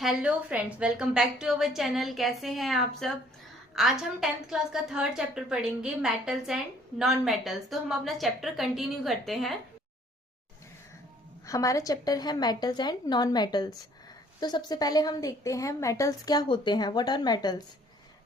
Hello friends, welcome back to our channel. कैसे हैं आप सब। आज हम 10th क्लास का थर्ड चैप्टर पढ़ेंगे, मेटल्स एंड नॉन मेटल्स। तो हम अपना चैप्टर कंटिन्यू करते हैं। हमारा चैप्टर है मेटल्स एंड नॉन मेटल्स। तो सबसे पहले हम देखते हैं मेटल्स क्या होते हैं। What are metals?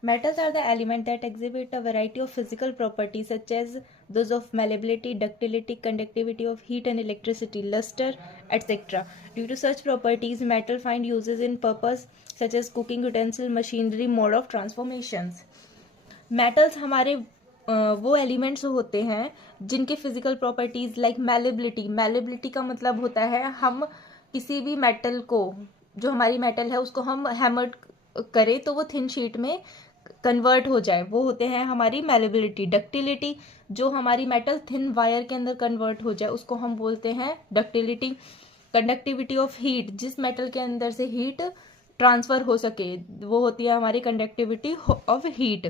Metals are the element that exhibit a variety of physical properties such as those of malleability, ductility, conductivity of heat and electricity, luster, etc. Due to such properties, metal find uses in purpose such as cooking utensil, machinery, mode of transformations. Metals हमारे वो elements होते हैं जिनके physical properties like malleability का मतलब होता है हम किसी भी मेटल को, जो हमारी मेटल है उसको हम हैमर करें तो वो थिन शीट में कन्वर्ट हो जाए, वो होते हैं हमारी मैलेबिलिटी। डक्टिलिटी, जो हमारी मेटल थिन वायर के अंदर कन्वर्ट हो जाए उसको हम बोलते हैं डक्टिलिटी। कंडक्टिविटी ऑफ हीट, जिस मेटल के अंदर से हीट ट्रांसफर हो सके वो होती है हमारी conductivity of heat.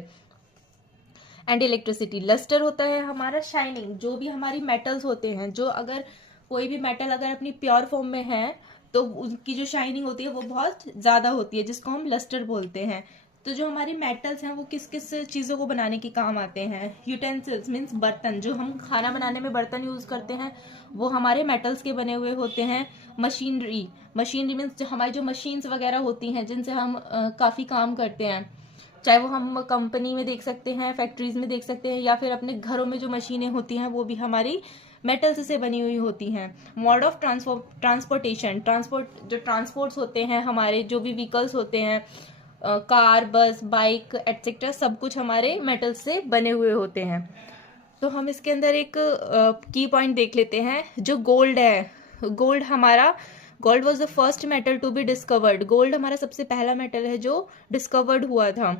And electricity. Lustre होता है हमारा शाइनिंग, जो भी हमारी मेटल्स होते हैं, जो अगर कोई भी मेटल अगर अपनी प्योर फॉर्म में है तो उनकी जो शाइनिंग होती है वो बहुत ज़्यादा होती है, जिसको हम लस्टर बोलते हैं। तो जो हमारी मेटल्स हैं वो किस किस चीज़ों को बनाने के काम आते हैं। यूटेंसिल्स मीन्स बर्तन, जो हम खाना बनाने में बर्तन यूज़ करते हैं वो हमारे मेटल्स के बने हुए होते हैं। मशीनरी मीन्स जो हमारी जो मशीन्स वगैरह होती हैं जिनसे हम काफ़ी काम करते हैं, चाहे वो हम कंपनी में देख सकते हैं, फैक्ट्रीज में देख सकते हैं, या फिर अपने घरों में जो मशीनें होती हैं वो भी हमारी मेटल्स से बनी हुई होती हैं। मोड ऑफ ट्रांसपोर्टेशन, जो ट्रांसपोर्ट्स होते हैं हमारे, जो भी व्हीकल्स होते हैं, कार, बस, बाइक एटसेट्रा, सब कुछ हमारे मेटल्स से बने हुए होते हैं। तो हम इसके अंदर एक की पॉइंट देख लेते हैं, जो गोल्ड है। Gold was the first metal to be discovered. Gold हमारा सबसे पहला मेटल है जो डिस्कवर्ड हुआ था।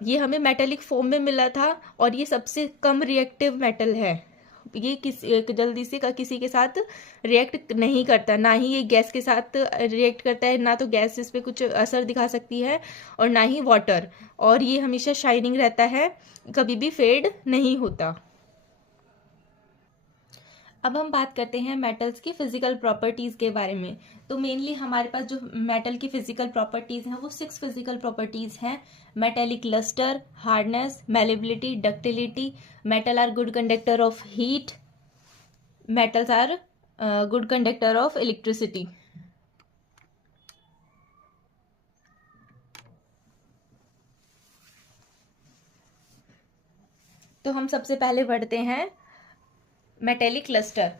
ये हमें मेटेलिक फॉर्म में मिला था और ये सबसे कम रिएक्टिव मेटल है। ये जल्दी से किसी के साथ रिएक्ट नहीं करता, ना ही ये गैस के साथ रिएक्ट करता है, ना तो गैस इस पे कुछ असर दिखा सकती है और ना ही वाटर। और ये हमेशा शाइनिंग रहता है, कभी भी फेड नहीं होता। अब हम बात करते हैं मेटल्स की फिजिकल प्रॉपर्टीज के बारे में। तो मेनली हमारे पास जो मेटल की फिजिकल प्रॉपर्टीज हैं वो 6 फिजिकल प्रॉपर्टीज हैं। Metallic lustre, hardness, malleability, ductility, metal are good conductor of heat, metals are good conductor of electricity. तो हम सबसे पहले बढ़ते हैं metallic lustre.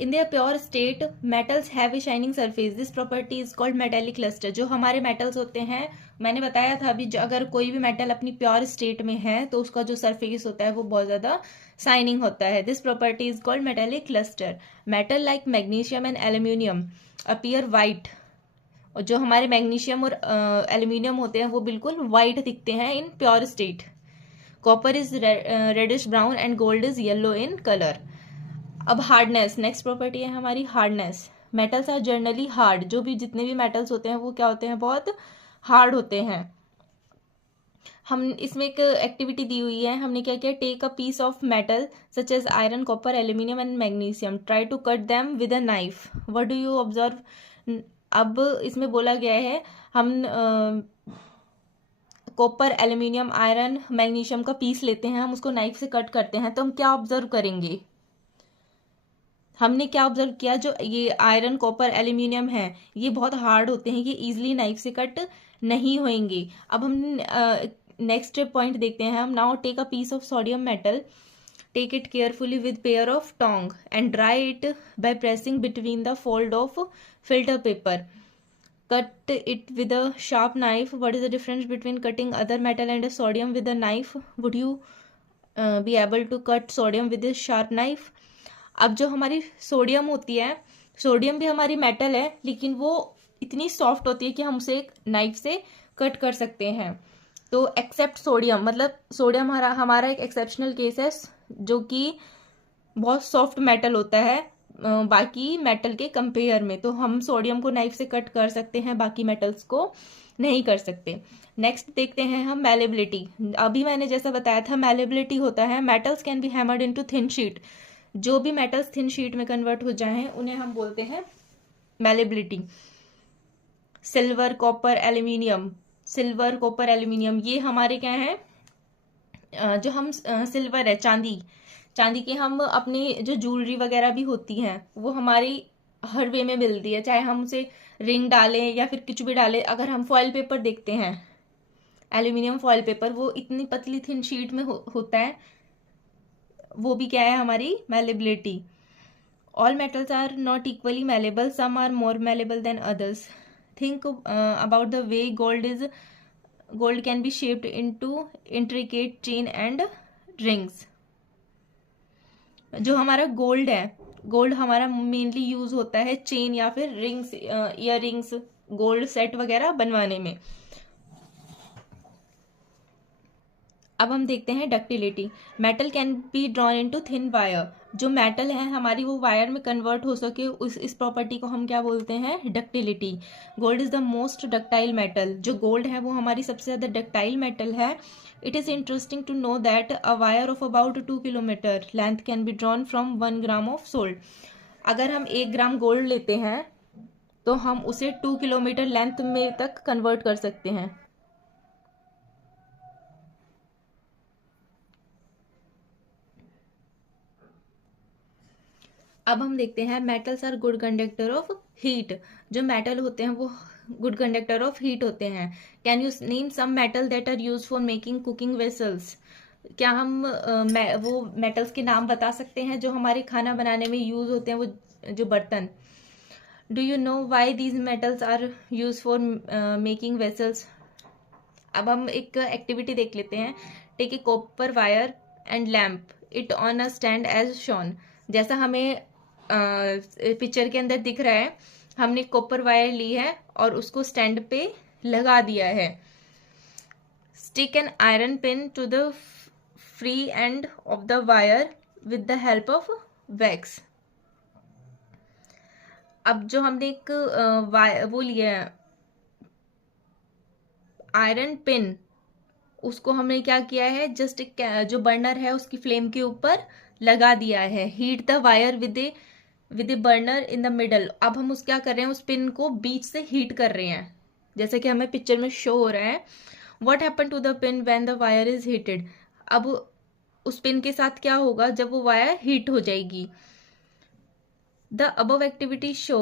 In their pure state, metals have a shining surface. This property is called metallic luster. जो हमारे metals होते हैं, मैंने बताया था अभी, अगर कोई भी metal अपनी pure state में है तो उसका जो surface होता है वो बहुत ज़्यादा shining होता है। This property is called metallic luster. Metal like magnesium and aluminium appear white. और जो हमारे मैग्नीशियम और एल्यूमिनियम होते हैं वो बिल्कुल वाइट दिखते हैं in pure state. Copper is reddish brown and gold is yellow in colour. अब हार्डनेस, नेक्स्ट प्रॉपर्टी है हमारी hardness. Metals are generally hard, जो भी जितने भी मेटल्स होते हैं वो क्या होते हैं, बहुत हार्ड होते हैं। हम इसमें एक एक्टिविटी दी हुई है, हमने क्या किया, take a piece of metal such as iron, copper, aluminium and magnesium, try to cut them with a knife, what do you observe. अब इसमें बोला गया है हम कॉपर, एल्यूमिनियम, आयरन, मैग्नीशियम का पीस लेते हैं, हम उसको नाइफ से कट करते हैं, तो हम क्या ऑब्जर्व करेंगे। हमने क्या ऑब्जर्व किया, जो ये आयरन, कॉपर, एल्यूमिनियम है ये बहुत हार्ड होते हैं, ये इजीली नाइफ से कट नहीं होंगे। अब हम नेक्स्ट पॉइंट देखते हैं हम। Now take a piece of sodium metal, take it carefully with pair of tong and dry it by pressing between the fold of filter paper, cut it with a sharp knife. What is the difference between cutting other metal and a sodium with a knife? Would you be able to cut sodium with a sharp knife? अब जो हमारी sodium होती है, sodium भी हमारी metal है लेकिन वो इतनी सॉफ्ट होती है कि हम उसे एक नाइफ से कट कर सकते हैं। तो एक्सेप्ट सोडियम, मतलब सोडियम हमारा एक एक्सेप्शनल केस है जो कि बहुत सॉफ्ट मेटल होता है बाकी मेटल के कंपेयर में। तो हम सोडियम को नाइफ से कट कर सकते हैं, बाकी मेटल्स को नहीं कर सकते। नेक्स्ट देखते हैं हम मैलेबिलिटी। अभी मैंने जैसा बताया था मैलेबिलिटी होता है metals can be hammered into thin sheet, जो भी मेटल्स थिन शीट में कन्वर्ट हो जाए उन्हें हम बोलते हैं malleability. Silver, copper, aluminium. Silver, copper, aluminium ये हमारे क्या है, जो हम सिल्वर है, चांदी, चांदी के हम अपनी जो ज्वेलरी वगैरह भी होती हैं वो हमारी हर वे में मिलती है, चाहे हम उसे रिंग डालें या फिर कुछ भी डालें। अगर हम फॉयल पेपर देखते हैं, एल्यूमिनियम फॉयल पेपर, वो इतनी पतली थिन शीट में होता है, वो भी क्या है हमारी malleability. All metals are not equally malleable, some are more malleable than others. Think about the way gold can be shaped into intricate chain and rings. जो हमारा गोल्ड है, गोल्ड हमारा मेनली यूज होता है चेन या फिर rings, year rings, gold set वगैरह बनवाने में। अब हम देखते हैं ductility. Metal can be drawn into thin wire. जो मेटल है हमारी वो वायर में कन्वर्ट हो सके, इस प्रॉपर्टी को हम क्या बोलते हैं, ductility. Gold is the most ductile metal. जो गोल्ड है वो हमारी सबसे ज़्यादा डक्टाइल मेटल है। It is interesting to know that a wire of about 2 kilometre length can be drawn from 1 gram of sold. अगर हम 1 ग्राम गोल्ड लेते हैं तो हम उसे 2 किलोमीटर लेंथ में तक कन्वर्ट कर सकते हैं। अब हम देखते हैं metals are good conductor of heat. जो मेटल होते हैं वो गुड कंडक्टर ऑफ हीट होते हैं। Can you name some metal that are use for making cooking vessels. क्या हम वो मेटल्स के नाम बता सकते हैं जो हमारे खाना बनाने में यूज होते हैं, वो जो बर्तन। Do you know why these metals are use for making vessels. अब हम एक एक्टिविटी देख लेते हैं। Take a copper wire and lamp it on a stand as shown. जैसा हमें पिक्चर के अंदर दिख रहा है, हमने कॉपर वायर ली है और उसको स्टैंड पे लगा दिया है। Stick an iron pin to the free end of the wire with the help of wax. अब जो हमने एक वो लिया है आयरन पिन, उसको हमने क्या किया है, जस्ट एक जो बर्नर है उसकी फ्लेम के ऊपर लगा दिया है। Heat the wire with A burner in the middle. अब हम उस क्या कर रहे हैं, उस पिन को बीच से हीट कर रहे हैं, जैसे कि हमें पिक्चर में शो हो रहा है। What happen to the pin when the wire is heated. अब उस पिन के साथ क्या होगा जब वो वायर हीट हो जाएगी। The above activity show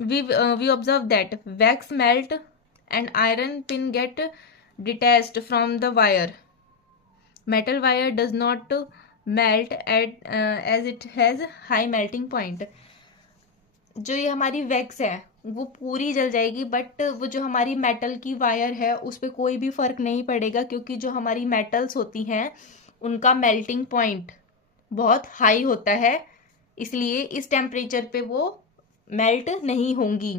we observe that wax melt and iron pin get detached from the wire. Metal wire does not melt as it has high melting point. जो ये हमारी वैक्स है वो पूरी जल जाएगी, बट वो जो हमारी मेटल की वायर है उस पर कोई भी फर्क नहीं पड़ेगा, क्योंकि जो हमारी मेटल्स होती हैं उनका मेल्टिंग पॉइंट बहुत हाई होता है, इसलिए इस टेम्परेचर पे वो मेल्ट नहीं होंगी।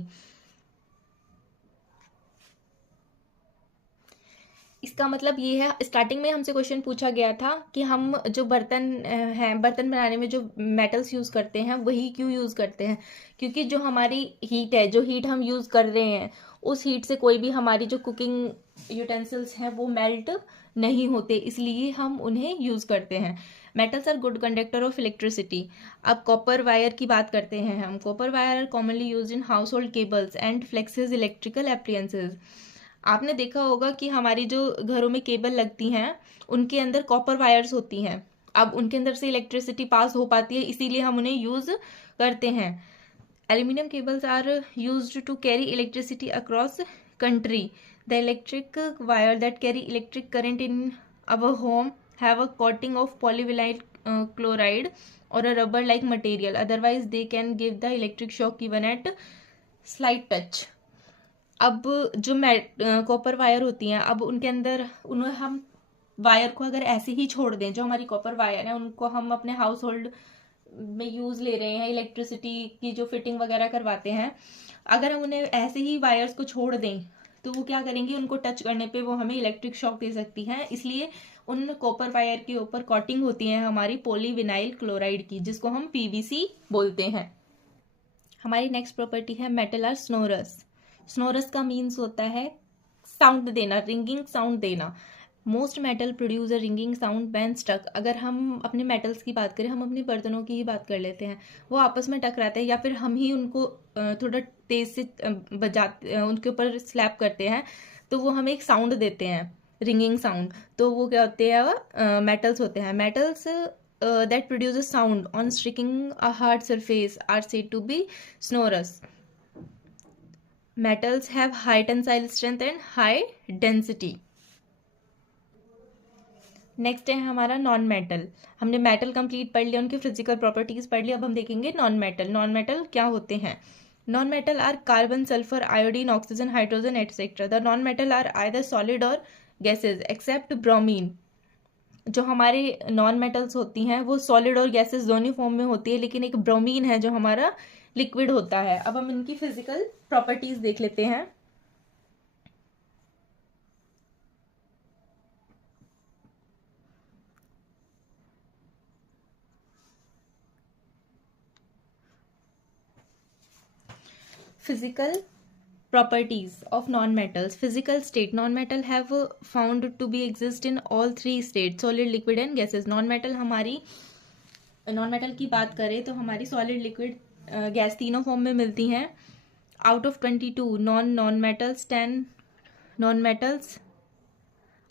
इसका मतलब ये है, स्टार्टिंग में हमसे क्वेश्चन पूछा गया था कि हम जो बर्तन हैं, बर्तन बनाने में जो मेटल्स यूज़ करते हैं वही क्यों यूज़ करते हैं, क्योंकि जो हमारी हीट है, जो हीट हम यूज़ कर रहे हैं, उस हीट से कोई भी हमारी जो कुकिंग यूटेंसिल्स हैं वो मेल्ट नहीं होते, इसलिए हम उन्हें यूज़ करते हैं। Metals are good conductor of electricity. अब कॉपर वायर की बात करते हैं हम। Copper wire are commonly use in household cables and flexes electrical appliances. आपने देखा होगा कि हमारी जो घरों में केबल लगती हैं उनके अंदर कॉपर वायर्स होती हैं। अब उनके अंदर से इलेक्ट्रिसिटी पास हो पाती है, इसीलिए हम उन्हें यूज करते हैं। Aluminium cables are used to carry electricity across country. The electric wire that carry electric current in our home have a coating of polyvinyl chloride or a rubber like material, otherwise they can give the electric shock even at slight touch. अब जो copper wire होती हैं, अब उनके अंदर उन्हें हम wire को अगर ऐसे ही छोड़ दें, जो हमारी कॉपर वायर है उनको हम अपने हाउस होल्ड में यूज ले रहे हैं, इलेक्ट्रिसिटी की जो फिटिंग वगैरह करवाते हैं, अगर हम उन्हें ऐसे ही वायर्स को छोड़ दें तो वो क्या करेंगे, उनको टच करने पे वो हमें इलेक्ट्रिक शॉक दे सकती हैं। इसलिए उन कॉपर वायर के ऊपर कोटिंग होती है हमारी पॉलीविनाइल क्लोराइड की, जिसको हम पीवीसी बोलते हैं। हमारी नेक्स्ट प्रॉपर्टी है मेटल आर स्नोरस। स्नोरस का मीन्स होता है साउंड देना, रिंगिंग साउंड देना। Most metal produce a ringing sound when stuck. अगर हम अपने मेटल्स की बात करें, हम अपने बर्तनों की ही बात कर लेते हैं, वो आपस में टकराते हैं या फिर हम ही उनको थोड़ा तेज से बजाते, उनके ऊपर स्लैप करते हैं, तो वो हमें एक साउंड देते हैं, रिंगिंग साउंड। तो वो क्या होते हैं? मेटल्स होते हैं। Metals that produce a sound on striking a hard surface are said to be sonorous. Metals have high tensile strength and high density. Next है हमारा नॉन मेटल। हमने मेटल कंप्लीट पढ़ लिया, उनकी फिजिकल प्रॉपर्टीज पढ़ ली, अब हम देखेंगे नॉन मेटल। नॉन मेटल क्या होते हैं? Non metal are carbon, sulphur, iodine, oxygen, hydrogen etcetera. The non metal are either solid or gases except bromine. जो हमारे नॉन मेटल्स होती हैं वो सॉलिड और गैसेस दोनों फॉर्म में होती है, लेकिन एक ब्रोमीन है जो हमारा लिक्विड होता है। अब हम इनकी फिजिकल प्रॉपर्टीज देख लेते हैं। Physical properties of non-metals. Physical state. Non-metal have found to be exist in all three states: solid, liquid and gases. Non-metal हमारी non-metal की बात करें तो हमारी solid, liquid, गैस तीनों फॉर्म में मिलती हैं। Out of 22 non-metals, 10 non-metals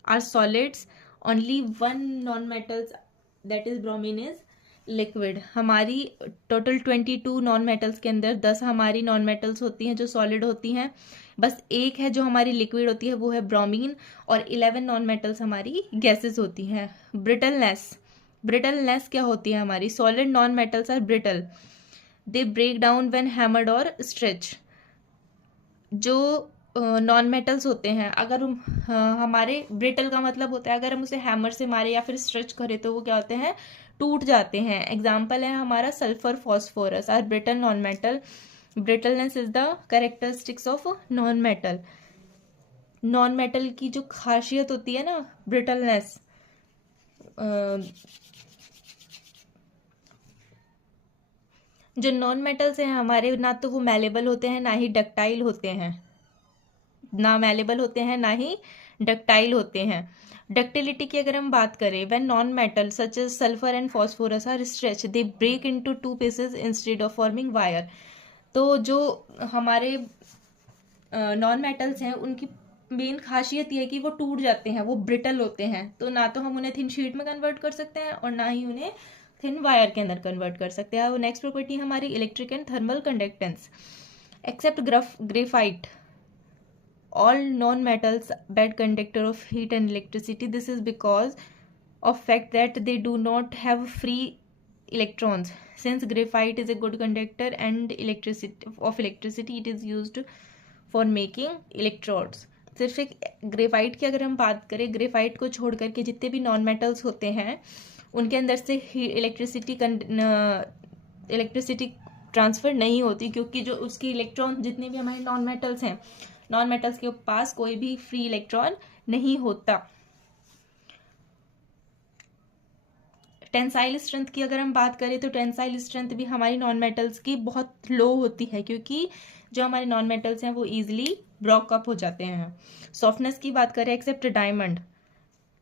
are solids. Only one non-metals, that is bromine, is liquid. हमारी टोटल 22 नॉन मेटल्स के अंदर 10 हमारी नॉन मेटल्स होती हैं जो सॉलिड होती हैं, बस एक है जो हमारी लिक्विड होती है, वो है ब्रोमीन, और 11 नॉन मेटल्स हमारी गैसेस होती हैं। ब्रिटलनेस। ब्रिटलनेस क्या होती है हमारी? Solid non metals are brittle, they break down when hammered or stretch. जो नॉन मेटल्स होते हैं, अगर हमारे ब्रिटल का मतलब होता है अगर हम उसे हैमर से मारे या फिर स्ट्रेच करें तो वो क्या होते हैं? टूट जाते हैं। एग्जाम्पल है हमारा sulphur, phosphorus are brittle non metal. Brittleness is the characteristics of non metal. Non metal की जो खासियत होती है ना, ब्रिटलनेस, जो नॉन मेटल्स हैं हमारे, ना तो वो मैलेबल होते हैं ना ही डक्टाइल होते हैं, ना मैलेबल होते हैं ना ही डक्टाइल होते हैं। डक्टिलिटी की अगर हम बात करें, when non metal such as sulphur and phosphorus are stretch they break into 2 pieces instead of forming wire. तो जो हमारे नॉन मेटल्स हैं उनकी मेन खासियत ये है कि वो टूट जाते हैं, वो ब्रिटल होते हैं। तो ना तो हम उन्हें थिन शीट में कन्वर्ट कर सकते हैं और ना ही उन्हें थिन वायर के अंदर कन्वर्ट कर सकते हैं। नेक्स्ट प्रॉपर्टी हमारी electric and thermal conductance. Except graphite, all non-metals bad conductor of heat and electricity. This is because of fact that they do not have free electrons. Since graphite is a good conductor and electricity, it is used for making electrodes. सिर्फ एक graphite की अगर हम बात करें, graphite को छोड़ करके जितने भी नॉन मेटल्स होते हैं उनके अंदर से इलेक्ट्रिसिटी ट्रांसफर नहीं होती, क्योंकि जो उसके इलेक्ट्रॉन, जितने भी हमारे नॉन मेटल्स हैं, नॉन मेटल्स के पास कोई भी फ्री इलेक्ट्रॉन नहीं होता। टेंसाइल स्ट्रेंथ की अगर हम बात करें तो टेंसाइल स्ट्रेंथ भी हमारी नॉन मेटल्स की बहुत लो होती है, क्योंकि जो हमारे नॉन मेटल्स हैं वो इजीली ब्रोक अप हो जाते हैं। सॉफ्टनेस की बात करें, except diamond,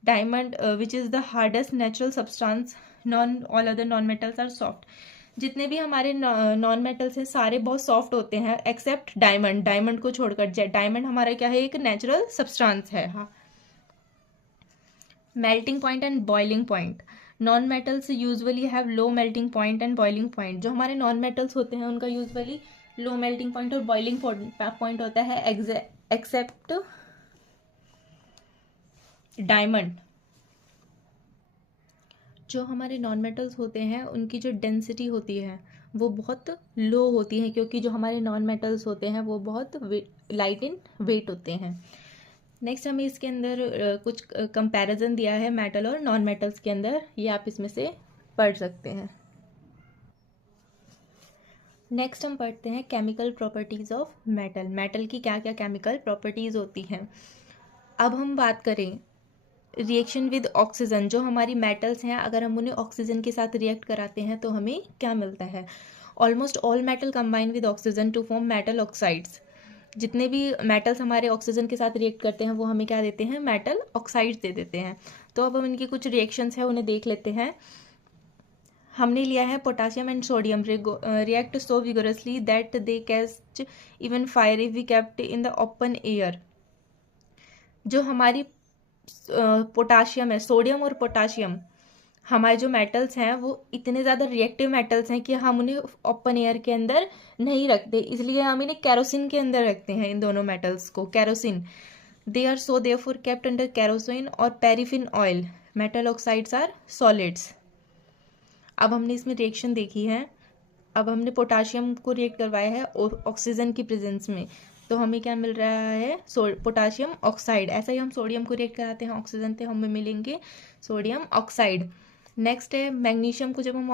diamond which is the hardest natural substance, all other non metals are soft. जितने भी हमारे नॉन मेटल्स हैं सारे बहुत सॉफ्ट होते हैं एक्सेप्ट डायमंड। डायमंड को छोड़कर, डायमंड हमारा क्या है? एक नेचुरल सब्सटेंस है। हाँ। Melting point and boiling point. Non metals usually have low melting point and boiling point. जो हमारे नॉन मेटल्स होते हैं उनका यूजुअली लो मेल्टिंग पॉइंट और बॉइलिंग पॉइंट होता है एक्सेप्ट डायमंड। जो हमारे नॉन मेटल्स होते हैं उनकी जो डेंसिटी होती है वो बहुत लो होती है, क्योंकि जो हमारे नॉन मेटल्स होते हैं वो बहुत लाइट इन वेट होते हैं। नेक्स्ट हमें इसके अंदर कुछ कंपैरिजन दिया है मेटल और नॉन मेटल्स के अंदर, ये आप इसमें से पढ़ सकते हैं। नेक्स्ट हम पढ़ते हैं chemical properties of metal. Metal की क्या क्या केमिकल प्रॉपर्टीज़ होती हैं। अब हम बात करें रिएक्शन विद ऑक्सीजन। जो हमारी मेटल्स हैं अगर हम उन्हें ऑक्सीजन के साथ रिएक्ट कराते हैं तो हमें क्या मिलता है? Almost all metal combine with oxygen to form metal oxides. जितने भी मेटल्स हमारे ऑक्सीजन के साथ रिएक्ट करते हैं वो हमें क्या देते हैं, मेटल ऑक्साइड्स दे देते हैं। तो अब हम इनकी कुछ रिएक्शंस हैं उन्हें देख लेते हैं। हमने लिया है potassium and sodium react so vigorously that they catch even fire if we kept in the open air. जो हमारी पोटाशियम है, सोडियम और पोटाशियम, हमारे जो मेटल्स हैं वो इतने ज़्यादा रिएक्टिव मेटल्स हैं कि हम उन्हें ओपन एयर के अंदर नहीं रखते, इसलिए हम इन्हें केरोसिन के अंदर रखते हैं, इन दोनों मेटल्स को, kerosene. They are so therefore kept under kerosene और paraffin oil. Metal oxides are solids. अब हमने इसमें रिएक्शन देखी है। अब हमने पोटाशियम को रिएक्ट करवाया है ऑक्सीजन की प्रेजेंस में, तो हमें क्या मिल रहा है, पोटाशियम ऑक्साइड। ऐसा ही हम सोडियम को रिएक्ट कराते हैं ऑक्सीजन से, हमें मिलेंगे सोडियम ऑक्साइड। नेक्स्ट है मैग्नीशियम को जब हम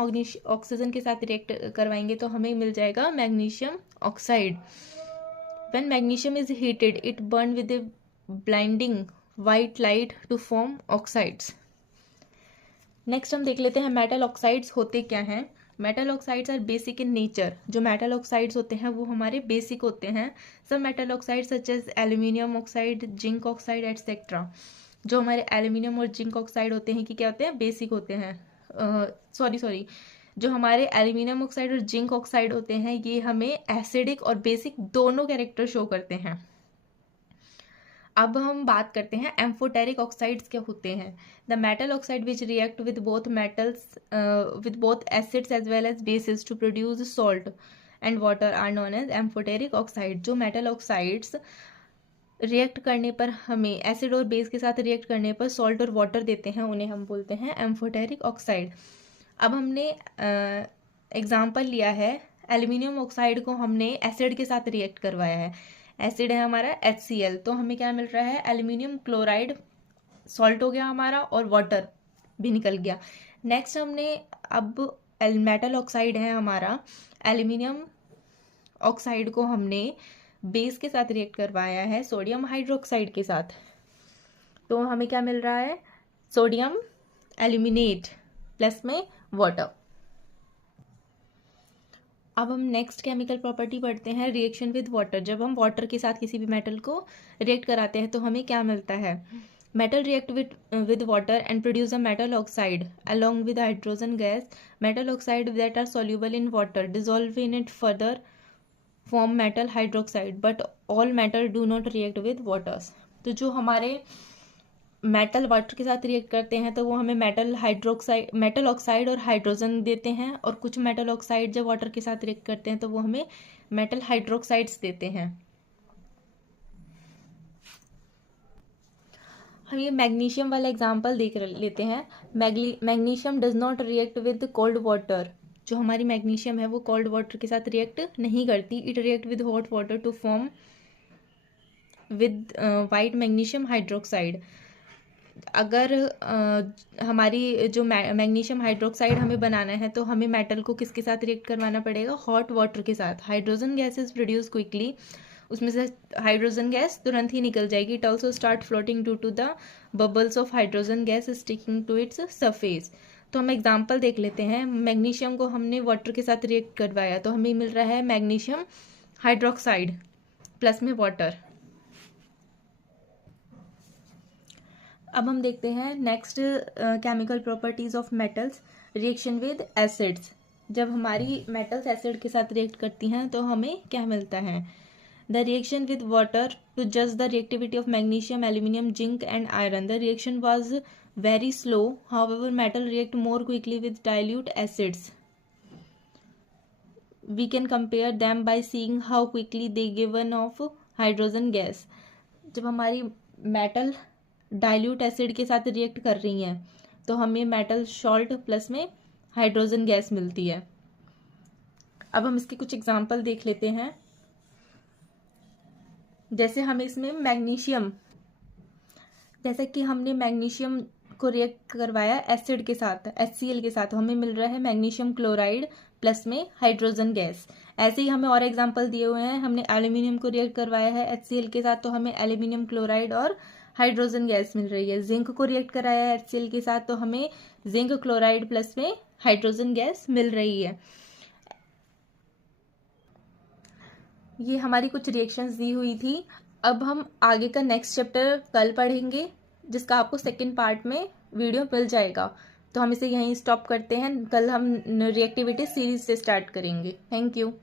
ऑक्सीजन के साथ रिएक्ट करवाएंगे तो हमें मिल जाएगा magnesium oxide. When magnesium is heated it burn with a blinding white light to form oxides. Next हम देख लेते हैं मेटल ऑक्साइड्स होते क्या हैं। Metal oxides are basic in nature. जो मेटल ऑक्साइड्स होते हैं वो हमारे बेसिक होते हैं। सब metal oxides such as aluminium oxide, zinc oxide etcetera. जो हमारे एल्यूमिनियम और जिंक ऑक्साइड होते हैं कि क्या होते हैं, बेसिक होते हैं। सॉरी जो हमारे एल्यूमिनियम ऑक्साइड और जिंक ऑक्साइड होते हैं ये हमें एसिडिक और बेसिक दोनों कैरेक्टर शो करते हैं। अब हम बात करते हैं एम्फोटेरिक ऑक्साइड्स क्या होते हैं। The metal oxide which react with both metals with both acids as well as bases to produce salt and water are known as amphoteric oxide. जो मेटल ऑक्साइड्स रिएक्ट करने पर हमें एसिड और base के साथ रिएक्ट करने पर salt और वाटर देते हैं उन्हें हम बोलते हैं एम्फोटेरिक ऑक्साइड। अब हमने एग्जाम्पल लिया है, एल्यूमिनियम ऑक्साइड को हमने एसिड के साथ रिएक्ट करवाया है। एसिड है हमारा HCl, तो हमें क्या मिल रहा है, एल्यूमिनियम क्लोराइड, सॉल्ट हो गया हमारा और वाटर भी निकल गया। नेक्स्ट हमने अब मेटल ऑक्साइड है हमारा, एल्यूमिनियम ऑक्साइड को हमने बेस के साथ रिएक्ट करवाया है सोडियम हाइड्रोक्साइड के साथ, तो हमें क्या मिल रहा है, सोडियम एल्यूमिनेट प्लस में वाटर। अब हम नेक्स्ट केमिकल प्रॉपर्टी पढ़ते हैं, रिएक्शन विद वाटर। जब हम वाटर के साथ किसी भी मेटल को रिएक्ट कराते हैं तो हमें क्या मिलता है, metal react with water and produce a metal oxide along with hydrogen gas. Metal oxide that are soluble in water dissolve in it further form metal hydroxide, but all metal do not react with waters. तो जो हमारे metal water के साथ react करते हैं तो वो हमें मेटल ऑक्साइड और हाइड्रोजन देते हैं, और कुछ मेटल ऑक्साइड जब वाटर के साथ रिएक्ट करते हैं तो वो हमें मेटल हाइड्रोक्साइड्स देते हैं। हम ये मैग्नीशियम वाला एग्जांपल देख लेते हैं। Magnesium does not react with cold water. जो हमारी मैग्नीशियम है वो कोल्ड वाटर के साथ रिएक्ट नहीं करती, it react with hot water to form with white magnesium hydroxide. अगर हमारी जो मैग्नीशियम हाइड्रोक्साइड हमें बनाना है तो हमें मेटल को किसके साथ रिएक्ट करवाना पड़ेगा, हॉट वाटर के साथ। Hydrogen gas is produce quickly, उसमें से हाइड्रोजन गैस तुरंत ही निकल जाएगी। It also start floating due to the bubbles of hydrogen gas sticking to its surface. तो हम एग्जाम्पल देख लेते हैं। मैग्नीशियम को हमने वाटर के साथ रिएक्ट करवाया तो हमें मिल रहा है मैग्नीशियम हाइड्रोक्साइड प्लस में वाटर। अब हम देखते हैं next chemical properties of metals, reaction with acids. जब हमारी मेटल्स एसिड के साथ रिएक्ट करती हैं तो हमें क्या मिलता है, the reaction with water to जज the reactivity of magnesium, aluminium, zinc and iron. The reaction was very slow, however metal react more quickly with dilute acids. We can compare them by seeing how quickly they given off hydrogen gas. जब हमारी metal dilute acid के साथ react कर रही हैं तो हमें metal salt plus में हाइड्रोजन गैस मिलती है। अब हम इसके कुछ एग्जांपल देख लेते हैं। जैसे हमें इसमें मैग्नीशियम, जैसे कि हमने मैग्नीशियम को रिएक्ट करवाया एसिड के साथ, HCl के साथ, हमें मिल रहा है मैग्नीशियम क्लोराइड प्लस में हाइड्रोजन गैस। ऐसे ही हमें और एग्जांपल दिए हुए हैं। हमने एल्यूमिनियम को रिएक्ट करवाया है HCl के साथ तो हमें एल्यूमिनियम क्लोराइड और हाइड्रोजन गैस मिल रही है। जिंक को रिएक्ट कराया है HCl के साथ तो हमें जिंक क्लोराइड प्लस में हाइड्रोजन गैस मिल रही है। ये हमारी कुछ रिएक्शंस दी हुई थी। अब हम आगे का नेक्स्ट चैप्टर कल पढ़ेंगे, जिसका आपको सेकंड पार्ट में वीडियो मिल जाएगा। तो हम इसे यहीं स्टॉप करते हैं। कल हम रिएक्टिविटी सीरीज से स्टार्ट करेंगे। Thank you.